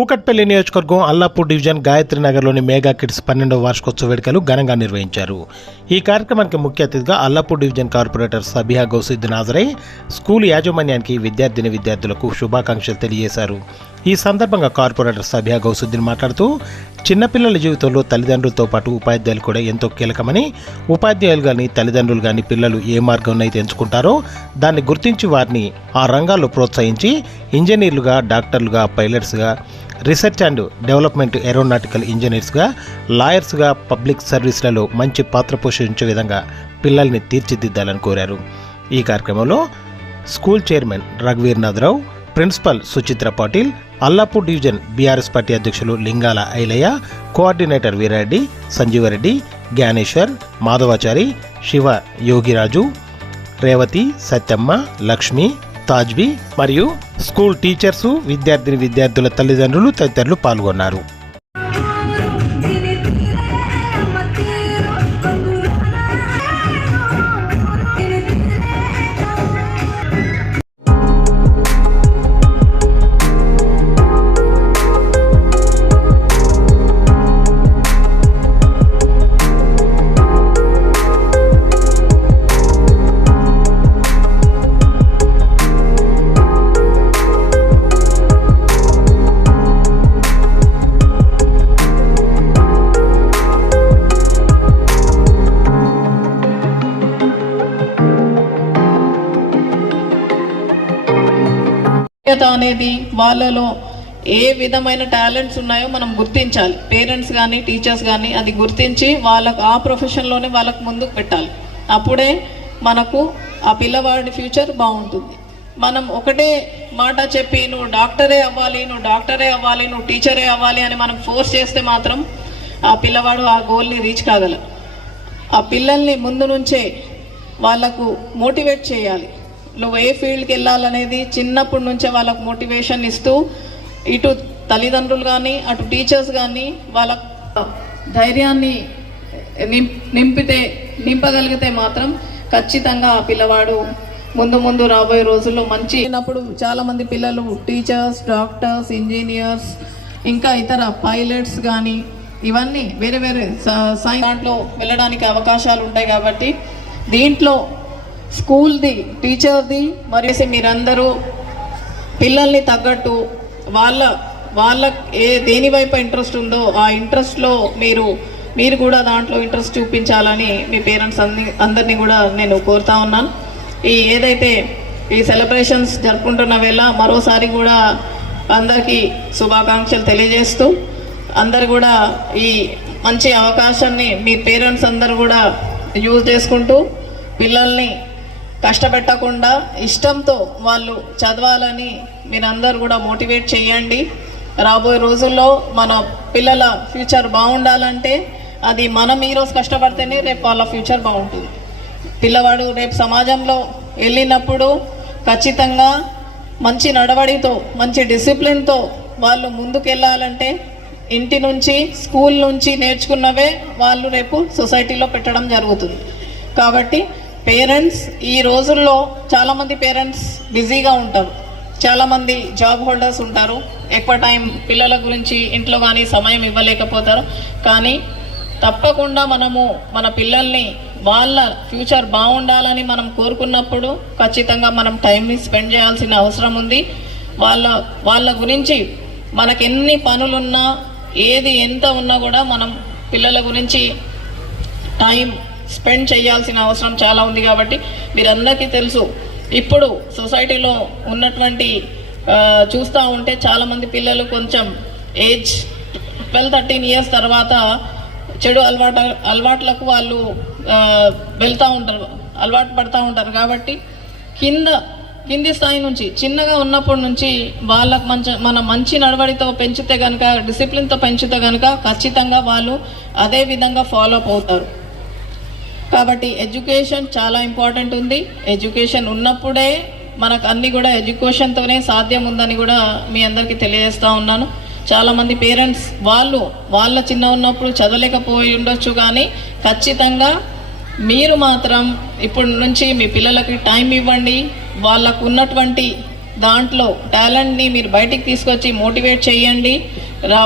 కూకట్పల్లి నియోజకవర్గం అల్లాపూర్ డివిజన్ గాయత్రి నగర్లోని మేఘా కిడ్స్ పన్నెండవ వార్షికోత్సవ వేడుకలు ఘనంగా నిర్వహించారు. ఈ కార్యక్రమానికి ముఖ్య అతిథిగా అల్లాపూర్ డివిజన్ కార్పొరేటర్ సబిహా గౌసిద్దిన్ హాజరై స్కూల్ యాజమాన్యానికి విద్యార్థిని విద్యార్థులకు శుభాకాంక్షలు తెలియజేశారు. ఈ సందర్భంగా కార్పొరేటర్ సబిహా గౌసుద్దీన్ మాట్లాడుతూ చిన్నపిల్లల జీవితంలో తల్లిదండ్రులతో పాటు ఉపాధ్యాయులు కూడా ఎంతో కీలకమని ఉపాధ్యాయులు కానీ తల్లిదండ్రులు కానీ పిల్లలు ఏ మార్గంనైతే అయితే ఎంచుకుంటారో దాన్ని గుర్తించి వారిని ఆ రంగాల్లో ప్రోత్సహించి ఇంజనీర్లుగా డాక్టర్లుగా పైలట్స్గా రీసెర్చ్ అండ్ డెవలప్మెంట్ ఏరోనాటికల్ ఇంజనీర్స్గా లాయర్స్గా పబ్లిక్ సర్వీసులలో మంచి పాత్ర పోషించే విధంగా పిల్లల్ని తీర్చిదిద్దాలని కోరారు. ఈ కార్యక్రమంలో school chairman రఘువీర్ Natharao principal Suchitra Patil Allapur division BRS party అధ్యక్షులు లింగాల ఐలయ్య కోఆర్డినేటర్ వీరారెడ్డి సంజీవరెడ్డి జ్ఞానేశ్వర్ మాధవాచారి శివ యోగిరాజు రేవతి సత్యమ్మ లక్ష్మి తాజ్వి మరియు స్కూల్ టీచర్సు విద్యార్థిని విద్యార్థుల తల్లిదండ్రులు తదితరులు పాల్గొన్నారు. అనేది వాళ్ళలో ఏ విధమైన టాలెంట్స్ ఉన్నాయో మనం గుర్తించాలి. పేరెంట్స్ కానీ టీచర్స్ కానీ అది గుర్తించి వాళ్ళకు ఆ ప్రొఫెషన్లోనే వాళ్ళకు ముందుకు పెట్టాలి. అప్పుడే మనకు ఆ పిల్లవాడి ఫ్యూచర్ బాగుంటుంది. మనం ఒకటే మాట చెప్పి నువ్వు డాక్టరే అవ్వాలి నువ్వు డాక్టరే అవ్వాలి నువ్వు టీచరే అవ్వాలి అని మనం ఫోర్స్ చేస్తే మాత్రం ఆ పిల్లవాడు ఆ గోల్ని రీచ్ కాగలరు ఆ పిల్లల్ని ముందు నుంచే వాళ్ళకు మోటివేట్ చేయాలి. నువ్వు ఏ ఫీల్డ్కి వెళ్ళాలనేది చిన్నప్పటి నుంచే వాళ్ళకు మోటివేషన్ ఇస్తూ ఇటు తల్లిదండ్రులు కానీ అటు టీచర్స్ కానీ వాళ్ళ ధైర్యాన్ని నిం- నింపితే నింపగలిగితే మాత్రం ఖచ్చితంగా ఆ పిల్లవాడు ముందు ముందు రాబోయే రోజుల్లో మంచి అయినప్పుడు చాలామంది పిల్లలు టీచర్స్ డాక్టర్స్ ఇంజనీర్స్ ఇంకా ఇతర పైలట్స్ కానీ ఇవన్నీ వేరే వేరే సైన్స్ దాంట్లో వెళ్ళడానికి అవకాశాలు ఉంటాయి కాబట్టి దీంట్లో స్కూల్ది టీచర్ది మరియు మీరందరూ పిల్లల్ని తగ్గట్టు వాళ్ళ వాళ్ళ ఏ దేని వైపు ఇంట్రెస్ట్ ఉందో ఆ ఇంట్రెస్ట్లో మీరు మీరు కూడా దాంట్లో ఇంట్రెస్ట్ చూపించాలని మీ పేరెంట్స్ అన్ని అందరినీ కూడా నేను కోరుతా ఉన్నాను. ఈ ఏదైతే ఈ సెలబ్రేషన్స్ జరుపుకుంటున్న వేళ మరోసారి కూడా అందరికీ శుభాకాంక్షలు తెలియజేస్తూ అందరు కూడా ఈ మంచి అవకాశాన్ని మీ పేరెంట్స్ అందరు కూడా యూజ్ చేసుకుంటూ పిల్లల్ని కష్టపెట్టకుండా ఇష్టంతో వాళ్ళు చదవాలని మీరందరూ కూడా మోటివేట్ చేయండి. రాబోయే రోజుల్లో మన పిల్లల ఫ్యూచర్ బాగుండాలంటే అది మనం ఈరోజు కష్టపడితేనే రేపు వాళ్ళ ఫ్యూచర్ బాగుంటుంది. పిల్లవాడు రేపు సమాజంలో వెళ్ళినప్పుడు ఖచ్చితంగా మంచి నడవడితో మంచి డిసిప్లిన్తో వాళ్ళు ముందుకెళ్ళాలంటే ఇంటి నుంచి స్కూల్ నుంచి నేర్చుకున్నవే వాళ్ళు రేపు సొసైటీలో పెట్టడం జరుగుతుంది. కాబట్టి పేరెంట్స్ ఈ రోజుల్లో చాలామంది పేరెంట్స్ బిజీగా ఉంటారు. చాలామంది జాబ్ హోల్డర్స్ ఉంటారు. ఎక్కువ టైం పిల్లల గురించి ఇంట్లో కానీ సమయం ఇవ్వలేకపోతారు. కానీ తప్పకుండా మనము మన పిల్లల్ని వాళ్ళ ఫ్యూచర్ బాగుండాలని మనం కోరుకున్నప్పుడు ఖచ్చితంగా మనం టైంని స్పెండ్ చేయాల్సిన అవసరం ఉంది. వాళ్ళ వాళ్ళ గురించి మనకు ఎన్ని పనులున్నా ఏది ఎంత ఉన్నా కూడా మనం పిల్లల గురించి టైం స్పెండ్ చేయాల్సిన అవసరం చాలా ఉంది కాబట్టి మీరందరికీ తెలుసు. ఇప్పుడు సొసైటీలో ఉన్నటువంటి చూస్తూ ఉంటే చాలామంది పిల్లలు కొంచెం ఏజ్ ట్వెల్వ్ థర్టీన్ ఇయర్స్ తర్వాత చెడు అలవాట అలవాట్లకు వాళ్ళు వెళ్తూ ఉంటారు అలవాటు పడుతూ ఉంటారు కాబట్టి కింద కింది స్థాయి నుంచి చిన్నగా ఉన్నప్పటి నుంచి వాళ్ళకు మంచి మన మంచి నడవడితో పెంచితే కనుక డిసిప్లిన్తో పెంచితే కనుక ఖచ్చితంగా వాళ్ళు అదే విధంగా ఫాలో అప్ అవుతారు. కాబట్టి ఎడ్యుకేషన్ చాలా ఇంపార్టెంట్ ఉంది. ఎడ్యుకేషన్ ఉన్నప్పుడే మనకు అన్ని కూడా ఎడ్యుకేషన్తోనే సాధ్యం ఉందని కూడా మీ అందరికీ తెలియజేస్తూ ఉన్నాను. చాలామంది పేరెంట్స్ వాళ్ళు వాళ్ళ చిన్న ఉన్నప్పుడు చదవలేకపోయి ఉండొచ్చు కానీ ఖచ్చితంగా మీరు మాత్రం ఇప్పటి నుంచి మీ పిల్లలకి టైం ఇవ్వండి. వాళ్ళకు ఉన్నటువంటి దాంట్లో టాలెంట్ని మీరు బయటికి తీసుకొచ్చి మోటివేట్ చేయండి. రా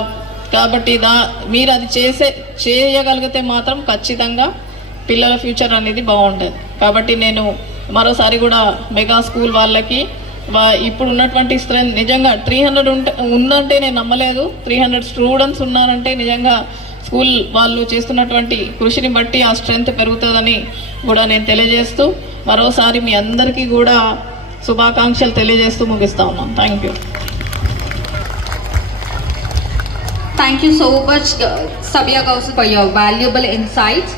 కాబట్టి దా మీరు అది చేసే చేయగలిగితే మాత్రం ఖచ్చితంగా పిల్లల ఫ్యూచర్ అనేది బాగుంటుంది కాబట్టి నేను మరోసారి కూడా మెగా స్కూల్ వాళ్ళకి ఇప్పుడు ఉన్నటువంటి స్ట్రెంత్ నిజంగా త్రీ హండ్రెడ్ ఉంటే ఉందంటే నేను నమ్మలేదు. త్రీ హండ్రెడ్ స్టూడెంట్స్ ఉన్నారంటే నిజంగా స్కూల్ వాళ్ళు చేస్తున్నటువంటి కృషిని బట్టి ఆ స్ట్రెంత్ పెరుగుతుందని కూడా నేను తెలియజేస్తూ మరోసారి మీ అందరికీ కూడా శుభాకాంక్షలు తెలియజేస్తూ ముగిస్తా ఉన్నాం. Thank you Thank you so much, uh, Sabia Gausu, for your valuable insights.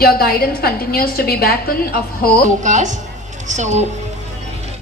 Your guidance continues to be beacon of hope. So